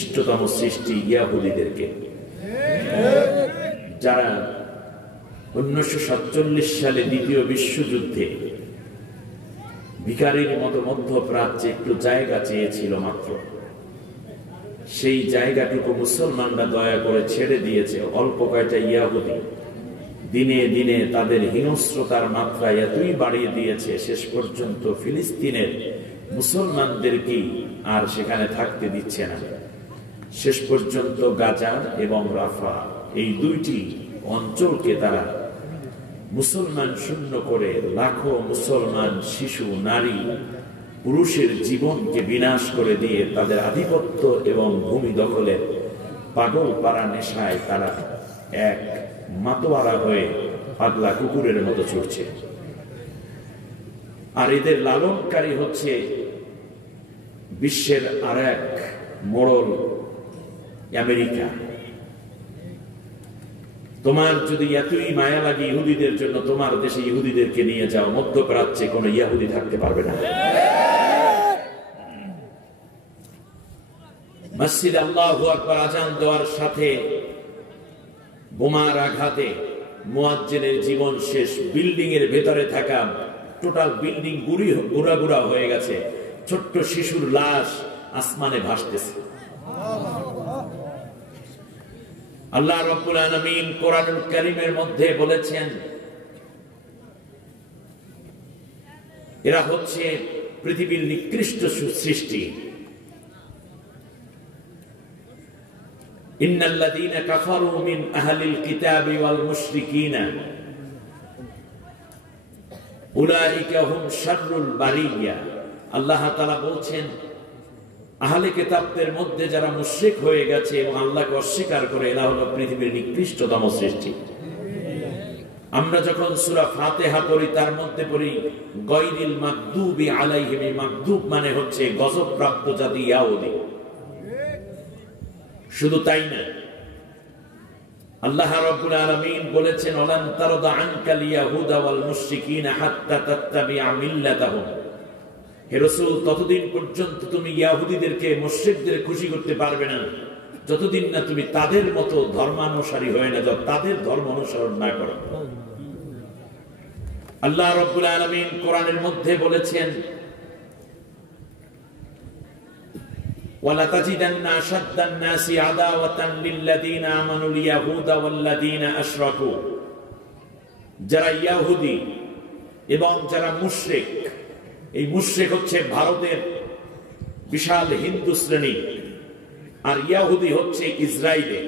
ইষ্টতম সৃষ্টি ইহুদিদেরকে, যারা 1947 সালে দ্বিতীয় বিশ্বযুদ্ধে ভিখারির মতো মধ্যপ্রাচ্যে একটু জায়গা চেয়েছিল মাত্র, সেই জায়গাটুকু মুসলমানরা দয়া করে ছেড়ে দিয়েছে। অল্প কয়টা ইহুদি দিনে দিনে তাদের হিংস্রতার মাত্রা এতই বাড়িয়ে দিয়েছে, শেষ পর্যন্ত ফিলিস্তিনের মুসলমানদেরকে আর সেখানে থাকতে দিচ্ছে না। শেষ পর্যন্ত গাজা এবং রাফা এই দুইটি অঞ্চলকে তারা মুসলমান শূন্য করে লাখো মুসলমান শিশু, নারী, পুরুষের জীবনকে বিনাশ করে দিয়ে তাদের আধিপত্য এবং ভূমি দখলের পাগল পাড়া নেশায় তারা এক মাতোয়ারা হয়ে পাগলা কুকুরের মতো ছুটছে। আর এদের লালনকারী হচ্ছে বিশ্বের আর এক মোড়ল আমেরিকা। তোমার যদি এতই মায়া লাগে ইহুদিদের জন্য, তোমার দেশে ইহুদিদেরকে নিয়ে যাও, মধ্যপ্রাচ্যে কোনো ইহুদি থাকতে পারবে না। মসজিদ আল্লাহু আকবার আজান দেওয়ার সাথে বোমার আঘাতে মুয়াজ্জিনের জীবন শেষ। বিল্ডিং এর ভেতরে থাকা টোটাল বিল্ডিং গুড়া গুড়া হয়ে গেছে, ছোট্ট শিশুর লাশ আসমানে ভাসতেছে। আল্লাহ রাব্বুল আলামিন কোরআনুল কারীমের মধ্যে বলেছেন, এরা হচ্ছে পৃথিবীর নিকৃষ্ট সৃষ্টি। ইন্নাল্লাযীনা কাফারু মিন আহলিল কিতাবি ওয়াল মুশরিকিনা উলাইকা হুম শাররুল বারিয়া। আল্লাহ তাআলা বলছেন, আহলে কিতাবদের মধ্যে যারা মুশরিক হয়ে গেছে এবং আল্লাহকে অস্বীকার করে, এরা হলো পৃথিবীর নিকৃষ্টতম সৃষ্টি। আমরা যখন সূরা ফাতিহা পড়ি তার মধ্যে পড়ি গায়রিল মাগদুবি আলাইহিম। মাগদুব মানে হচ্ছে গজবপ্রাপ্ত জাতি ইহুদি। শুধু তাই না, আল্লাহ রাব্বুল আলামিন বলেছেন, ওয়ালান তারদা আনকাল ইয়াহুদা ওয়াল মুশরিকিনা হাত্তা তাত্তাবিআ মিল্লাতাহুম। হে রাসূল, ততদিন পর্যন্ত তুমি ইহুদিদেরকে, মুশরিকদের খুশি করতে পারবে না যতদিন না তুমি তাদের মতো ধর্মানুসারী হয়ে না যাও, তাদের ধর্ম অনুসরণ না করো। আল্লাহ রাব্বুল আলামিন কোরআনের মধ্যে বলেছেন, ওয়ালা তাজিদান্না আশাদ্দান নাসি আদাওয়াতান লিল্লাযীনা আমানুল ইয়াহুদা ওয়াল্লাযীনা আশরাকু। যারা ইহুদি এবং যারা মুশরিক, এই মুশরিক হচ্ছে ভারতের বিশাল হিন্দু শ্রেণী, আর ইহুদি হচ্ছে ইসরায়েলে।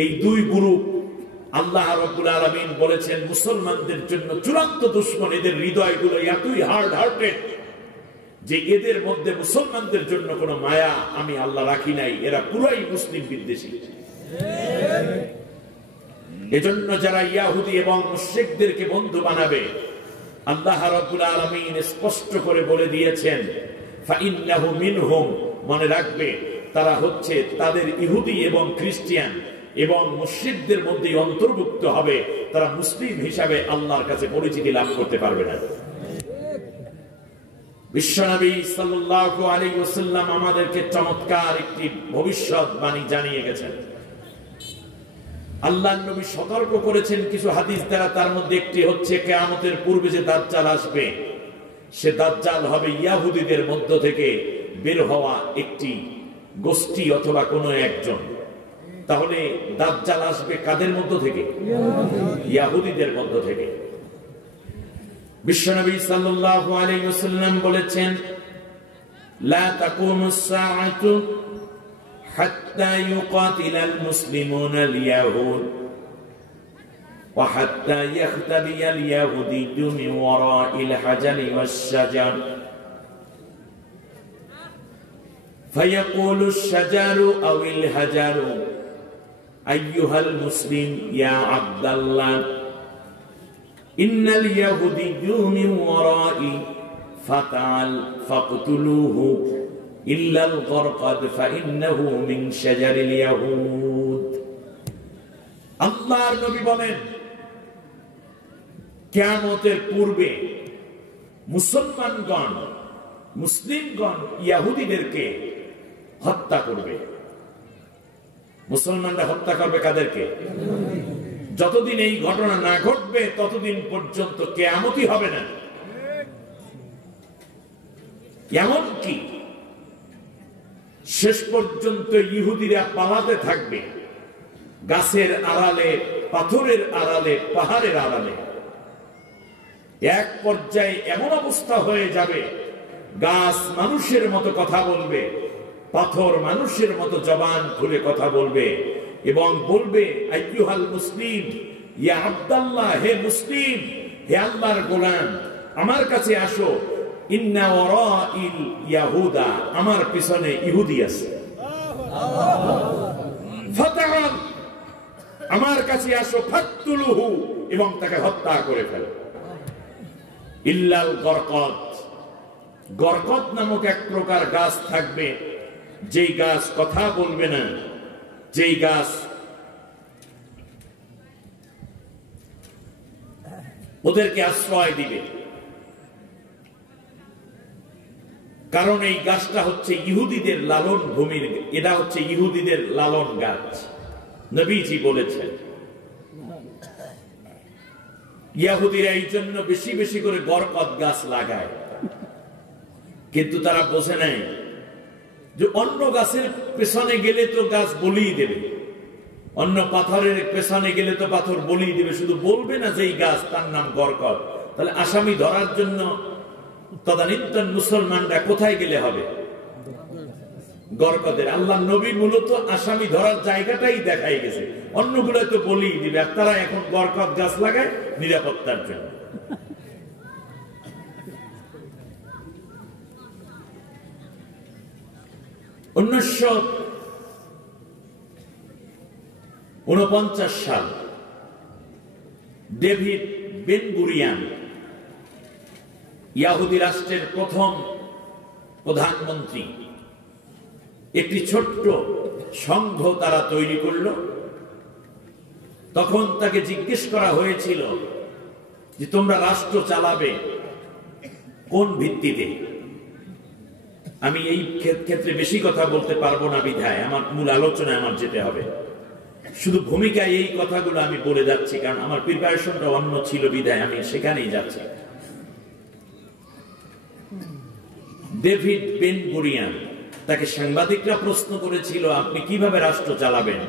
এই দুই গ্রুপ আল্লাহ রাব্বুল আলামিন বলেছেন মুসলমানদের জন্য চূড়ান্ত দুশমন। এদের হৃদয়গুলো এতই হার্ড হার্টেড যে এদের মধ্যে মুসলমানদের জন্য কোনো মায়া আমি আল্লাহ রাখি নাই। এরা পুরাই মুসলিম বিদ্বেষী। এজন্য যারা ইহুদি এবং মুশরিকদেরকে বন্ধু বানাবে, আল্লাহ রাব্বুল আলামিন স্পষ্ট করে বলে দিয়েছেন, ফাইন্নাহু মিনহুম, মনে রাখবে তারা হচ্ছে তাদের ইহুদি এবং খ্রিস্টান এবং মুশরিকদের মধ্যে অন্তর্ভুক্ত হবে। তারা মুসলিম হিসাবে আল্লাহর কাছে পরিচিতি লাভ করতে পারবে না। বিশ্বনবী সাল্লাল্লাহু আলাইহি ওয়াসাল্লাম আমাদেরকে চমৎকার একটি ভবিষ্যৎবাণী জানিয়ে গেছেন। আল্লাহর নবী সতর্ক করেছেন কিছু হাদিস দ্বারা। তার মধ্যে একটি হচ্ছে কিয়ামতের পূর্বে যে দাজ্জাল আসবে, সে দাজ্জাল হবে ইহুদিদের মধ্য থেকে বের হওয়া একটি গোষ্ঠী অথবা কোনো একজন। তাহলে দাজ্জাল আসবে কাদের মধ্য থেকে? ইহুদিদের মধ্য থেকে। বিশ্বনবী সাল্লাল্লাহু আলাইহি ওয়াসাল্লাম বলেছেন, লা তাকুমুস সাআতু হাত্তা ইউকাতিলাল মুসলিমুনাল ইয়াহুদ ওয়া হাত্তা ইয়াখতাবিয়াল ইয়াহুদিয়্যু মিন ওয়ারাইল হাজারি ওয়াশ শাজার ফায়াকুলুশ শাজারু আওয়াল হাজারু আইয়ুহাল মুসলিম ইয়া আব্দাল্লাহ ইন্নাল ইয়াহুদিয়্যু মিন ওয়ারাই ফাতাল ফাকতুলুহু ইল্লাল গরকাদ ফাইন্নাহু মিন শাজারিল ইয়াহুদ। আল্লাহর নবী বলেন, কিয়ামতের পূর্বে মুসলমানগণ, মুসলিমগণ ইহুদিদেরকে হত্যা করবে। মুসলমানরা হত্যা করবে কাদেরকে? যতদিন এই ঘটনা না ঘটবে ততদিন পর্যন্ত কিয়ামতই হবে না। এমনকি শেষ পর্যন্ত ইহুদিরা পালাতে থাকবে গাছের আড়ালে, পাথরের আড়ালে, পাহাড়ের আড়ালে। এক পর্যায়ে এমন অবস্থা হয়ে যাবে, গাছ মানুষের মতো কথা বলবে, পাথর মানুষের মতো জবান খুলে কথা বলবে এবং বলবে, আইয়ুহাল মুসলিম, ইয়া আব্দুল্লাহ, হে মুসলিম, হে আল্লাহর গোলাম, আমার কাছে আসো, ইন্না ওয়ারাইল ইয়াহুদা, আমার পিছনে ইহুদি আছে, ফাতাল, আমার কাছে আসো, ফাকতুলুহু, এবং তাকে হত্যা করে ফেলো। ইল্লাল গরকত, গরকত নামক এক প্রকার গাছ থাকবে, যেই গাছ কথা বলবে না, যেই গাছ ওদেরকে আশ্রয় দিবে। কারণ এই গাছটা হচ্ছে ইহুদিদের লালন ভূমির, এটা হচ্ছে ইহুদিদের লালন গাছ। নবীজি বলেছেন ইহুদিরা এই জন্য বেশি বেশি করে বরকত গাছ লাগায়, কিন্তু তারা বোঝে নাই যে অন্য গাছের পেছনে গেলে তো গাছ বলিয়ে দেবে, অন্য পাথরের পেছনে গেলে তো পাথর বলিয়ে দেবে, শুধু বলবে না যে এই গাছ, তার নাম বরকত। তাহলে আসামি ধরার জন্য তদানীন্তন মুসলমানরা কোথায় গেলে হবে? গরকতের। আল্লাহ নবী মূলত আসামি ধরার জায়গাটাই দেখাই গেছে, অন্যগুলো তো বলিয়ে দিবে, আর তারা এখন বরকত গাছ লাগায় নিরাপত্তার জন্য। (1949 সাল ডেভিড বেন গুরিয়ান, ইহুদি রাষ্ট্রের প্রথম প্রধানমন্ত্রী, একটি ছোট্ট সংঘ তারা তৈরি করল। তখন তাকে জিজ্ঞেস করা হয়েছিল যে তোমরা রাষ্ট্র চালাবে কোন ভিত্তিতে? আমি এই ক্ষেত্রে বেশি কথা বলতে পারবো না বিধায় আমার মূল আলোচনায় আমার যেতে হবে। শুধু ভূমিকায় এই কথাগুলো আমি বলে যাচ্ছি, কারণ আমার প্রিপারেশনটা অন্য ছিল বিধায় আমি সেখানেই যাচ্ছি। ডেভিড বেন গুরিয়ান, তাকে সাংবাদিকরা প্রশ্ন করেছিল আপনি কিভাবে রাষ্ট্র চালাবেন?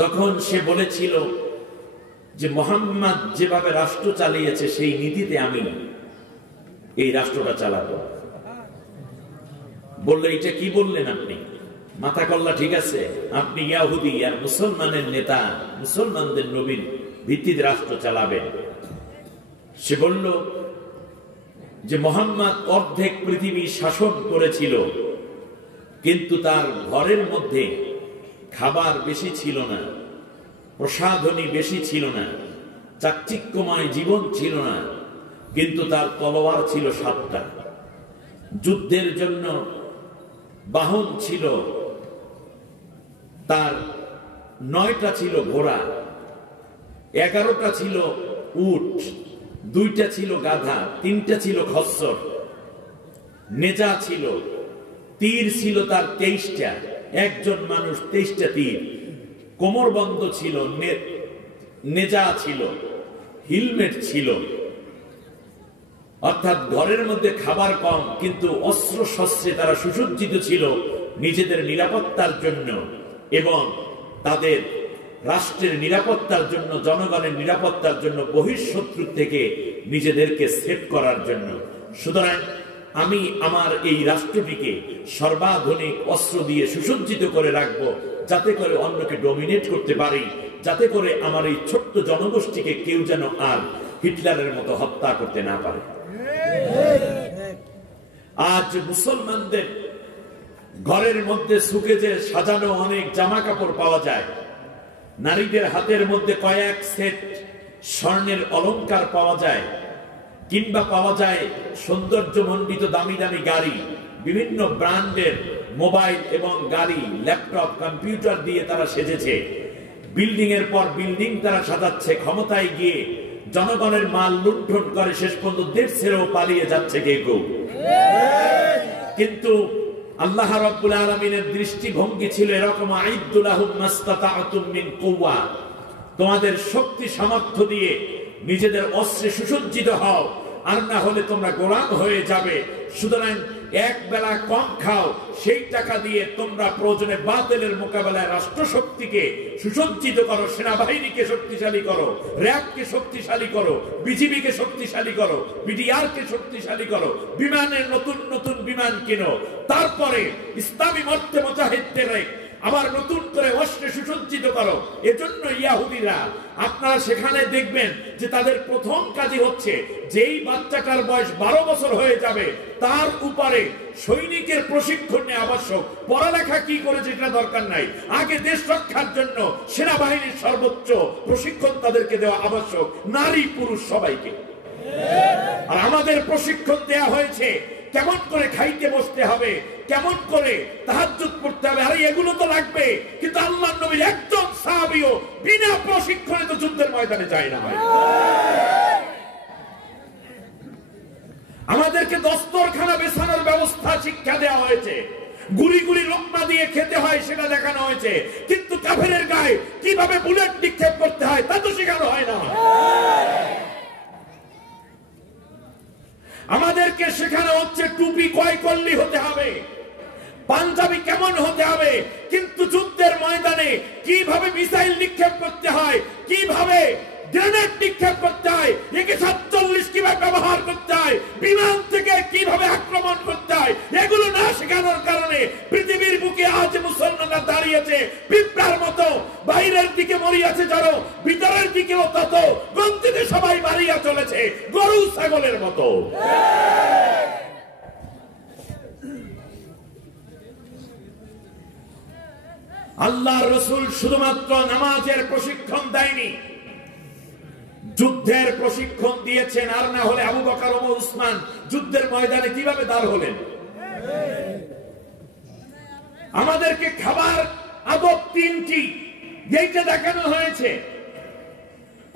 তখন সে বলেছিল যে মুহাম্মদ যেভাবে রাষ্ট্র চালিয়েছে সেই নীতিতে আমি এই রাষ্ট্রটা চালাবো। বললে এটা কি বললেন আপনি? মাথা কল্লা ঠিক আছে? আপনি ইহুদি আর মুসলমানের নেতা, মুসলমানদের নবীর ভিত্তিতে রাষ্ট্র চালাবেন। সে বলল যে মুহাম্মদ অর্ধেক পৃথিবী শাসন করেছিল, কিন্তু তার ঘরের মধ্যে খাবার বেশি ছিল না, প্রসাধনী বেশি ছিল না, চাকচিক্যময় জীবন ছিল না, কিন্তু তার তলোয়ার ছিল 7টা, যুদ্ধের জন্য বাহন ছিল তার 9টা ছিল ঘোড়া, 11টা ছিল উট, 2টা ছিল গাধা, 3টা ছিল খচ্চর, নেজা ছিল, তীর ছিল তার 23টা, একজন মানুষ 23টা তীর, কোমরবন্ধ ছিল, নেজা ছিল, হেলমেট ছিল। অর্থাৎ ঘরের মধ্যে খাবার কম, কিন্তু অস্ত্র শস্ত্রে তারা সুসজ্জিত ছিল নিজেদের নিরাপত্তার জন্য এবং তাদের রাষ্ট্রের নিরাপত্তার জন্য, জনগণের নিরাপত্তার জন্য, বহিঃশত্রু থেকে নিজেদেরকে সেভ করার জন্য। সুতরাং আমি আমার এই রাষ্ট্রটিকে সর্বাধুনিক অস্ত্র দিয়ে সুসজ্জিত করে রাখবো, যাতে করে অন্যকে ডমিনেট করতে পারি, যাতে করে আমার এই ছোট্ট জনগোষ্ঠীকে কেউ যেন আর হিটলারের মতো হত্যা করতে না পারে। আজ মুসলমানদের ঘরের মধ্যে সুকেজে সাজানো অনেক জামা কাপড় পাওয়া যায়, নারীদের হাতের মধ্যে কয়েক সেট স্বর্ণের অলংকার পাওয়া যায়, কিংবা পাওয়া যায় সৌন্দর্যমণ্ডিত দামি দামি গাড়ি, বিভিন্ন ব্র্যান্ডের মোবাইল এবং গাড়ি, ল্যাপটপ, কম্পিউটার দিয়ে তারা সেজেছে। বিল্ডিং এর পর বিল্ডিং তারা সাজাচ্ছে, ক্ষমতায় গিয়ে জনগণের মাল লুণ্ঠন করে শেষ পর্যন্ত দেশ ছেড়েও পালিয়ে যাচ্ছে কেউ। কিন্তু আল্লাহ রাব্বুল আলামিনের দৃষ্টিভঙ্গি ছিল এরকম, আইদ্দু লাহুম মাসতাতা'তুম মিন কুওয়া, তোমাদের শক্তি সামর্থ্য দিয়ে নিজেদের অস্ত্রে সুসজ্জিত হও, আর না হলে তোমরা গোলাম হয়ে যাবে। সুতরাং এক বেলা কম খাও, সেই টাকা দিয়ে তোমরা প্রয়োজনে বাতিলের মোকাবেলায় রাষ্ট্রশক্তিকে সুসজ্জিত করো, সেনাবাহিনীকে শক্তিশালী করো, র্যাবকে শক্তিশালী করো, বিজিবিকে শক্তিশালী করো, বিডিআরকে শক্তিশালী করো, বিমানের নতুন নতুন বিমান কিনো, তারপরে ইসলামী মর্তে মুজাহিদদের আবার নতুন করে অস্ত্রে সুসজ্জিত করো। এজন্য ইহুদিরা, আপনারা সেখানে দেখবেন যে তাদের প্রথম কাজই হচ্ছে, যেই বাচ্চাটার বয়স 12 বছর হয়ে যাবে তার উপরে সৈনিকের প্রশিক্ষণ নেওয়া আবশ্যক। পড়ালেখা কি করেছে এটা দরকার নাই, আগে দেশ রক্ষার জন্য সেনাবাহিনীর সর্বোচ্চ প্রশিক্ষণ তাদেরকে দেওয়া আবশ্যক, নারী পুরুষ সবাইকে। আর আমাদের প্রশিক্ষণ দেয়া হয়েছে কেমন করে খাইতে বসতে হবে, কেমন করে তাহাজ্জুদ পড়তে হবে, আরে এগুলো তো লাগবে। কিন্তু আল্লাহর নবীর একজন সাহাবীও বিনা প্রশিক্ষণে তো যুদ্ধের ময়দানে যায় না। আমাদেরকে দস্তরখানা বেছানোর ব্যবস্থা শিক্ষা দেওয়া হয়েছে, গুলি গুলি লোকমা দিয়ে খেতে হয় সেটা দেখানো হয়েছে, কিন্তু কাফেরের গায়ে কিভাবে বুলেট নিক্ষেপ করতে হয় তা তো শেখানো হয় না। আমাদেরকে শেখানো হচ্ছে টুপি কয় কল্লি হতে হবে, পাঞ্জাবি কেমন হতে হবে, কিন্তু যুদ্ধের ময়দানে কিভাবে মিসাইল নিক্ষেপ করতে হয়, কিভাবে গ্রেনেড নিক্ষেপ করতে হয়, AK-47 কিভাবে ব্যবহার করতে হয়, বিমান থেকে কিভাবে আক্রমণ করতে হয়, এগুলো না শেখানোর কারণে পৃথিবীর বুকে আজ মুসলমানরা দাঁড়িয়েছে পিঁপড়ার মতো, বাইরের দিকে মরিয়াছে যারা, ভিতরের দিকেও তত, গন্তিতে সবাই বাড়িয়া চলেছে গরু ছাগলের মতো। আল্লাহর রাসূল শুধুমাত্র নামাজের প্রশিক্ষণ দেয়নি, যুদ্ধের প্রশিক্ষণ দিয়েছেন। আর না হলে আবু বকর ওমর উসমান যুদ্ধের ময়দানে কিভাবে দাঁড় হলেন? আমাদেরকে খাবার আদব 3টি, যেটা দেখানো হয়েছে।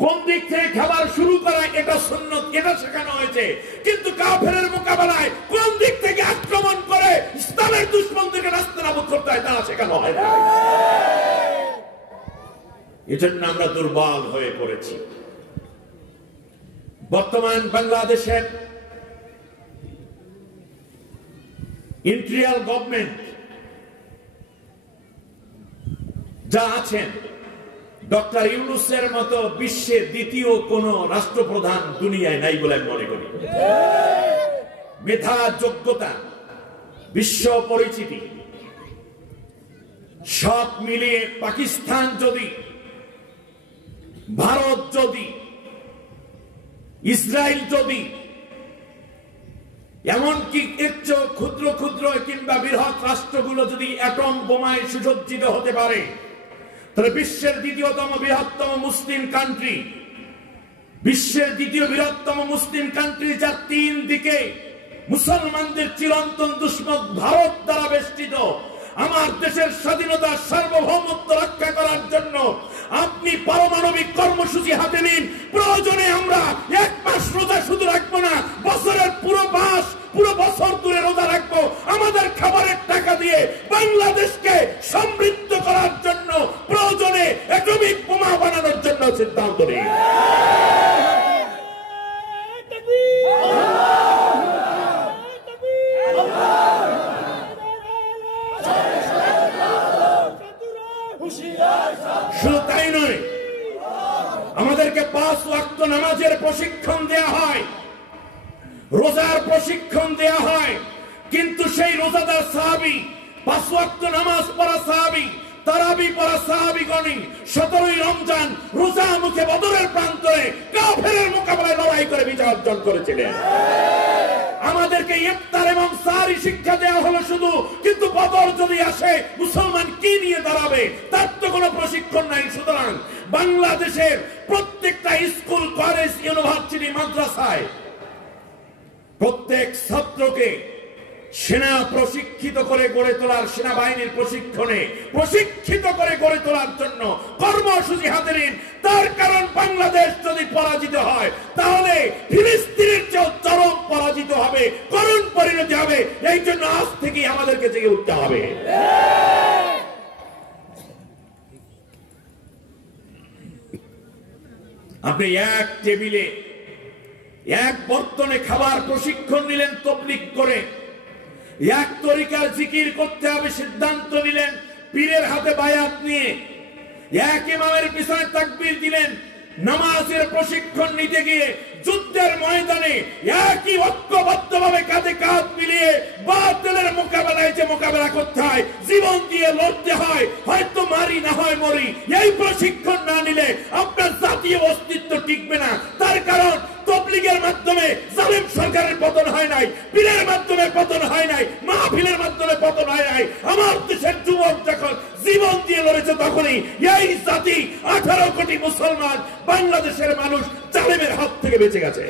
কোন দিক থেকে খাবার শুরু করা এটা সুন্নত, এটা শেখানো হয়েছে। কিন্তু কাফেরের মোকাবেলায় কোন দিক থেকে আক্রমণ করে ইসলামের দুশমনদেরকে নাস্তানাবুদ করতে হয় তা শেখানো হয় না। এজন্য আমরা দুর্বল হয়ে পড়েছি। বর্তমান বাংলাদেশের ইন্টিরিয়ার গভর্নমেন্ট যা আছেন, ডক্টর ইউনূসের মতো বিশ্বের দ্বিতীয় কোন রাষ্ট্রপ্রধান দুনিয়ায় নাই বলে আমি মনে করি। মেধা, যোগ্যতা, বিশ্ব পরিচিতি সব মিলিয়ে পাকিস্তান যদি, ভারত যদি, ইসরায়েল যদি, এমনকি এর চেয়ে ক্ষুদ্র ক্ষুদ্র কিংবা বৃহৎ রাষ্ট্রগুলো যদি অ্যাটম বোমায় সুসজ্জিত হতে পারে, তাহলে বিশ্বের দ্বিতীয়তম বৃহত্তম মুসলিম কান্ট্রি, বিশ্বের দ্বিতীয় বৃহত্তম মুসলিম কান্ট্রি, যার 3 দিকে মুসলমানদের চিরন্তন দুশমন ভারত দ্বারা বেষ্টিত, আমার দেশের স্বাধীনতা সার্বভৌমত্ব রক্ষা করার জন্য আপনি পারমাণবিক কর্মসূচি হাতে নিন। প্রয়োজনে আমরা 1 মাস রোজা শুধু রাখবো না, বছরের পুরো বছর ধরে রোজা রাখবো। আমাদের খাবারের টাকা দিয়ে বাংলাদেশকে সমৃদ্ধ করার জন্য প্রয়োজনে অ্যাটমিক বোমা বানানোর জন্য সিদ্ধান্ত নিন। শুধু তাই নয়, আমাদেরকে 5 ওয়াক্ত নামাজের প্রশিক্ষণ দেয়া হয়, রোজার প্রশিক্ষণ দেয়া হয়, কিন্তু সেই রোজাদার সাহাবী, 5 ওয়াক্ত নামাজ পড়া সাহাবী, তারাবি পড়া সাহাবীগণই 17ই রমজান রোজা মুখে বদরের প্রান্তরে কাফেরের মোকাবেলায় লড়াই করে বিজয় অর্জন করেছিলেন। আমাদেরকে ইফতার এবং সাহরি শিক্ষা দেওয়া হলো শুধু, কিন্তু বদর যদি আসে মুসলমান কি নিয়ে দাঁড়াবে তার তো কোনো প্রশিক্ষণ নাই। সুতরাং বাংলাদেশের প্রত্যেকটা স্কুল, কলেজ, ইউনিভার্সিটি, মাদ্রাসায় প্রত্যেক ছাত্রকে সেনা প্রশিক্ষিত করে গড়ে তোলার, সেনাবাহিনীর প্রশিক্ষণে প্রশিক্ষিত করে গড়ে তোলার জন্য কর্মসূচি হাতে নিন। তার কারণ বাংলাদেশ যদি পরাজিত হয় তাহলে ফিলিস্তিনের চেয়েও চরম পরাজিত হবে, করুণ পরিণতি হবে। এই জন্য আজ থেকেই আমাদেরকে জেগে উঠতে হবে। আপনি এক টেবিলে এক বর্তনে খাবার প্রশিক্ষণ নিলেন তাবলীগ করে, এক তরিকার জিকির করতে হবে সিদ্ধান্ত নিলেন পীরের হাতে বায়াত নিয়ে, এক ইমামের পিছনে তাকবীর দিলেন, নামাজের প্রশিক্ষণ নিতে গিয়ে যুদ্ধের ময়দানে একই ঐক্যবদ্ধভাবে কাঁধে কাঁধ মিলিয়ে বাতিলের মোকাবেলায় যে মোকাবেলা করতে হয়, জীবন দিয়ে লড়তে হয়, হয়তো মারি না হয় মরি, এই প্রশিক্ষণ না নিলে আপনার জাতীয় অস্তিত্ব টিকবে না। তার কারণ তাবলীগের মাধ্যমে জালেম সরকারের পতন হয় নাই, পীরের মাধ্যমে পতন হয় নাই, মাহফিলের মাধ্যমে পতন হয় নাই। আমার দেশের যুবক যখন জীবন দিয়ে লড়েছে তখনই এই জাতি 18 কোটি মুসলমান বাংলাদেশের মানুষ জালেমের হাত থেকে বেঁচে গেছে।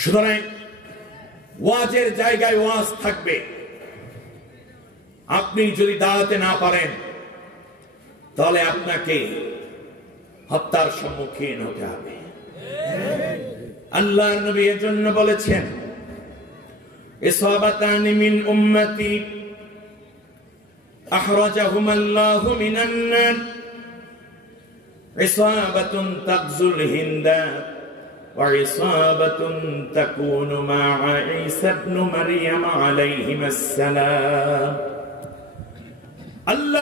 সুতরাং ওয়াজের জায়গায় ওয়াজ থাকবে। আপনি যদি দাঁড়াতে না পারেন তাহলে আপনাকে হত্যার সম্মুখীন হতে হবে। আল্লাহর নবী এর জন্য বলেছেন, ইসাবাতানি মিন উম্মতি আখরাজাহুমাল্লাহু মিনান নার, ইসাবাতুন তাগজুল হিন্দা ওয়া ইসাবাতুন তাকুনু মা'a ঈসা ইবনে মারইয়াম আলাইহিস সালাম। আল্লাহ